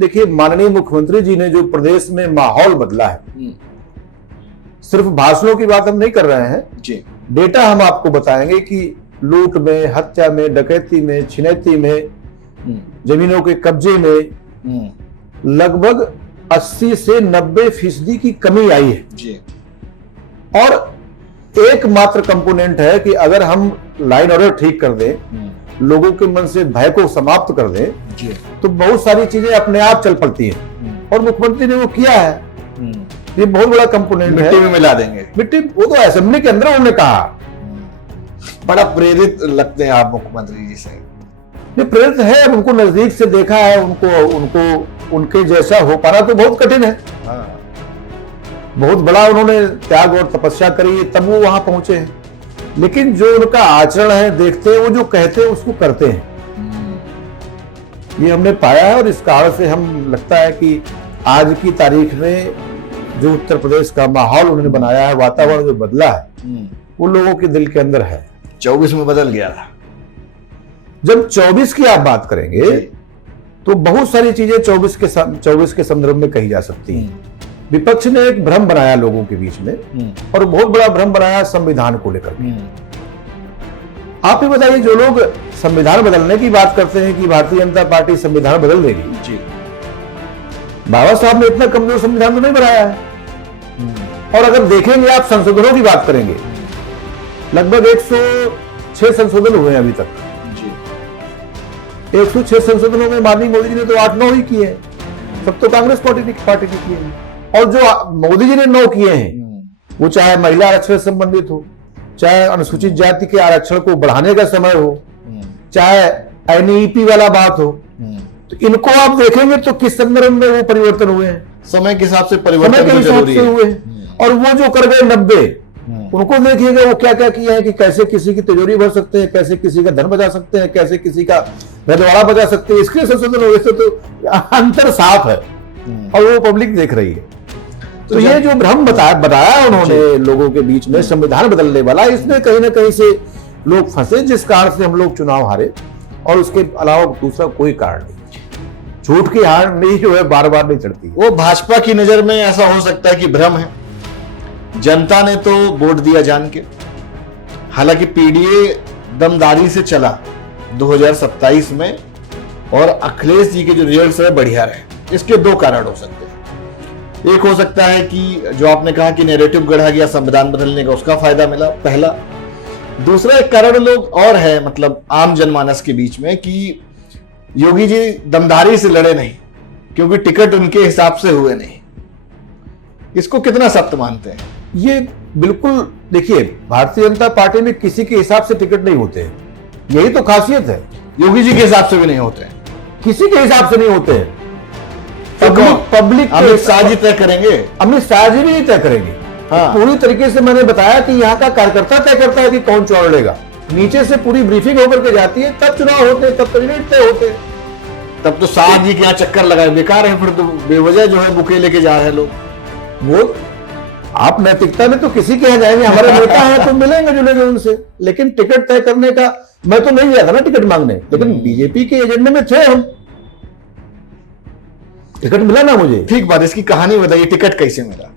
देखिए, माननीय मुख्यमंत्री जी ने जो प्रदेश में माहौल बदला है, सिर्फ भाषणों की बात हम नहीं कर रहे हैं जी। डेटा हम आपको बताएंगे कि लूट में, हत्या में, डकैती में, छिनैती में, जमीनों के कब्जे में लगभग 80 से 90% की कमी आई है जी। और एकमात्र कंपोनेंट है कि अगर हम लाइन ऑर्डर ठीक कर दें, लोगों के मन से भय को समाप्त कर दें जी, तो बहुत सारी चीजें अपने आप चल पड़ती हैं और मुख्यमंत्री ने वो किया है। ये बहुत बड़ा कंपोनेंट है। मिट्टी में मिला देंगे। मिट्टी, वो तो असेंबली के अंदर उन्होंने कहा। बड़ा प्रेरित लगते हैं आप मुख्यमंत्री जी से। ये प्रेरित है, उनको नजदीक से देखा है, उनको उनके जैसा हो पाना तो बहुत कठिन है। बहुत बड़ा उन्होंने त्याग और तपस्या करी है, तब वो वहां पहुंचे हैं। लेकिन जो उनका आचरण है, देखते हैं, वो जो कहते हैं उसको करते हैं, ये हमने पाया है। और इस कारण से हम लगता है कि आज की तारीख में जो उत्तर प्रदेश का माहौल उन्होंने बनाया है, वातावरण जो बदला है, वो लोगों के दिल के अंदर है। 24 में बदल गया था। जब 24 की आप बात करेंगे तो बहुत सारी चीजें 24 के संदर्भ में कही जा सकती हैं। विपक्ष ने एक भ्रम बनाया लोगों के बीच में और बहुत बड़ा भ्रम बनाया संविधान को लेकर। आप ही बताइए, जो लोग संविधान बदलने की बात करते हैं कि भारतीय जनता पार्टी संविधान बदल देगी जी, बाबा साहब ने इतना कमजोर संविधान तो नहीं बनाया है। और अगर देखेंगे आप, संशोधनों की बात करेंगे, लगभग 106 संशोधन हुए हैं अभी तक जी। 106 संशोधनों में माननीय मोदी जी ने तो 8-9 ही किए हैं, सब तो कांग्रेस पार्टी ने किए हैं। और जो मोदी जी ने 9 किए हैं, वो चाहे महिला आरक्षण से संबंधित हो, चाहे अनुसूचित जाति के आरक्षण को बढ़ाने का समय हो, चाहे एनईपी वाला बात हो, तो इनको आप देखेंगे तो किस संदर्भ में वो परिवर्तन हुए हैं, समय के हिसाब से परिवर्तन जरूरी है। हुए हैं। और वो जो कर गए 90, उनको देखिएगा वो क्या क्या किया है कि कैसे किसी की तिजोरी भर सकते हैं, कैसे किसी का धन बचा सकते हैं, कैसे किसी का रजवाड़ा बचा सकते हैं। इसके संशोधन हुए से तो अंतर साफ है और वो पब्लिक देख रही है। तो ये जो भ्रम बताया उन्होंने लोगों के बीच में संविधान बदलने वाला, इसमें कहीं ना कहीं से लोग फंसे, जिस कारण से हम लोग चुनाव हारे। और उसके अलावा दूसरा कोई कारण नहीं। झूठ की हार नहीं जो है बार बार नहीं चढ़ती। वो भाजपा की नजर में ऐसा हो सकता है कि भ्रम है, जनता ने तो वोट दिया जान के। हालांकि पीडीए दमदारी से चला 2027 में और अखिलेश जी के जो रिजल्ट है बढ़िया रहे। इसके 2 कारण हो सकते हैं। एक हो सकता है कि जो आपने कहा कि नैरेटिव गढ़ा गया संविधान बदलने का, उसका फायदा मिला, पहला। दूसरा एक कारण लोग और है, मतलब आम जनमानस के बीच में, कि योगी जी दमदारी से लड़े नहीं, क्योंकि टिकट उनके हिसाब से हुए नहीं। इसको कितना सत्य मानते हैं? ये बिल्कुल, देखिए, भारतीय जनता पार्टी में किसी के हिसाब से टिकट नहीं होते हैं, यही तो खासियत है। योगी जी के हिसाब से भी नहीं होते हैं, किसी के हिसाब से नहीं होते हैं। पब्लिक अमित शाह जी तय करेंगे, अमित शाह जी भी नहीं तय करेंगे। हाँ। पूरी तरीके से मैंने बताया कि यहाँ का कार्यकर्ता तय करता है कि कौन चुनाव लड़ेगा। नीचे से पूरी ब्रीफिंग होकर के जाती है, तब चुनाव होते हैं, तब कैंडिडेट तय होते हैं। तब तो शाह जी के यहाँ चक्कर लगाए बेकार है, फिर तो बेवजह जो है बुके लेके जा रहे हैं लोग। वो आप नैतिकता में तो किसी के यहाँ जाएंगे, हमारे नेता हैं तो मिलेंगे जुलेंगे उनसे, लेकिन टिकट तय करने का मैं तो नहीं गया था ना टिकट मांगने, लेकिन बीजेपी के एजेंडे में थे हम। टिकट मिला ना मुझे। ठीक बात, इसकी कहानी बताइए, टिकट कैसे मिला?